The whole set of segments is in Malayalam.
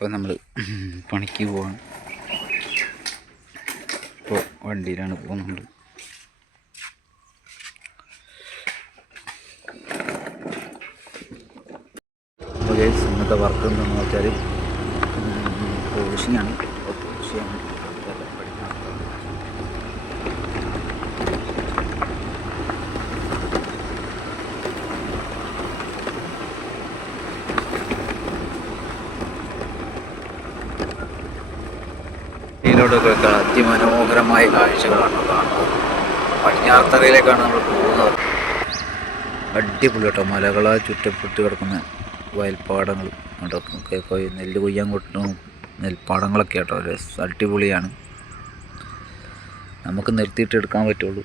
ഇപ്പം നമ്മൾ പണിക്ക് പോവാണ്. ഇപ്പോൾ വണ്ടിയിലാണ് പോകുന്നത്. ഇന്നത്തെ വർക്ക് എന്താണെന്ന് വെച്ചാൽ പോളിഷിങ്ങാണ് പോളിഷിയാണ് ഇതിലൂടെയൊക്കെ അതിമനോഹരമായ കാഴ്ചകളാണ് കാണുന്നത്. പടിഞ്ഞാർത്തറയിലേക്കാണ് നമ്മൾ പോകുന്നത്. അടിപൊളി കേട്ടോ. മലകളാൽ ചുറ്റപ്പെട്ട് കിടക്കുന്ന വയൽപ്പാടങ്ങൾ. കേട്ടോ നെല്ല് കൊയ്യാൻ കൊട്ടും നെൽപ്പാടങ്ങളൊക്കെ കേട്ടോ. അടിപൊളിയാണ്. നമുക്ക് നിർത്തിയിട്ട് എടുക്കാൻ പറ്റുള്ളൂ.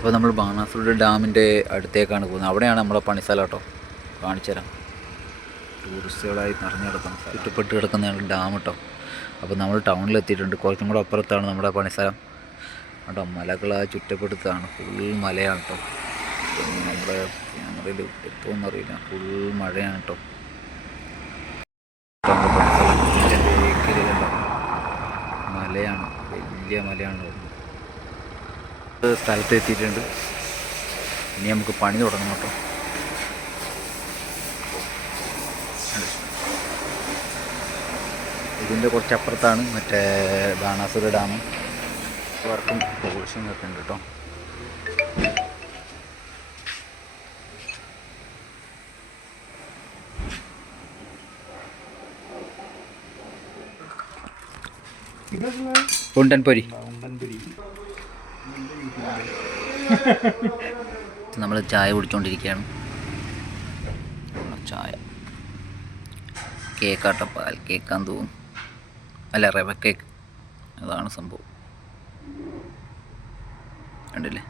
അപ്പോൾ നമ്മൾ ബാണാസുര ഡാമിന്റെ അടുത്തേക്കാണ് പോകുന്നത്. അവിടെയാണ് നമ്മളെ പണിസ്ഥലം കേട്ടോ. കാണിച്ചു തരാം ടൂറിസ്റ്റുകളായി നിറഞ്ഞു കിടക്കുന്ന സ്ഥലം. കിടക്കുന്ന ഡാം കേട്ടോ. അപ്പോൾ നമ്മൾ ടൗണിൽ എത്തിയിട്ടുണ്ട്. കുറച്ചും കൂടെ അപ്പുറത്താണ് നമ്മുടെ പണിസ്ഥലം. കേട്ടോ മലകളാ ചുറ്റപ്പെടുത്താണ് ഫുൾ മലയാണ് കേട്ടോ. നമ്മുടെ ക്യാമറയിൽ എത്തുമെന്ന് അറിയില്ല ഫുൾ മഴയാണ് കേട്ടോ? മലയാണ്. വലിയ മലയാണ്. സ്ഥലത്ത് എത്തിയിട്ടുണ്ട് ഇനി നമുക്ക് പണി തുടങ്ങണം കേട്ടോ. ഇതിന്റെ കുറച്ച് അപ്പുറത്താണ് മറ്റേ ബാണാസുര ഡാം. വർക്കും പോളിഷിംഗ് ഒക്കെ ഉണ്ട് കേട്ടോ. ഉണ്ടൻ പൊരി നമ്മൾ ചായ കുടിച്ചുകൊണ്ടിരിക്കുകയാണ് ചായ. കേക്കാട്ടോ പാൽ കേക്കാൻ തോന്നുന്നു. അല്ല റവ കേക്ക്. അതാണ് സംഭവം. കണ്ടില്ലേ?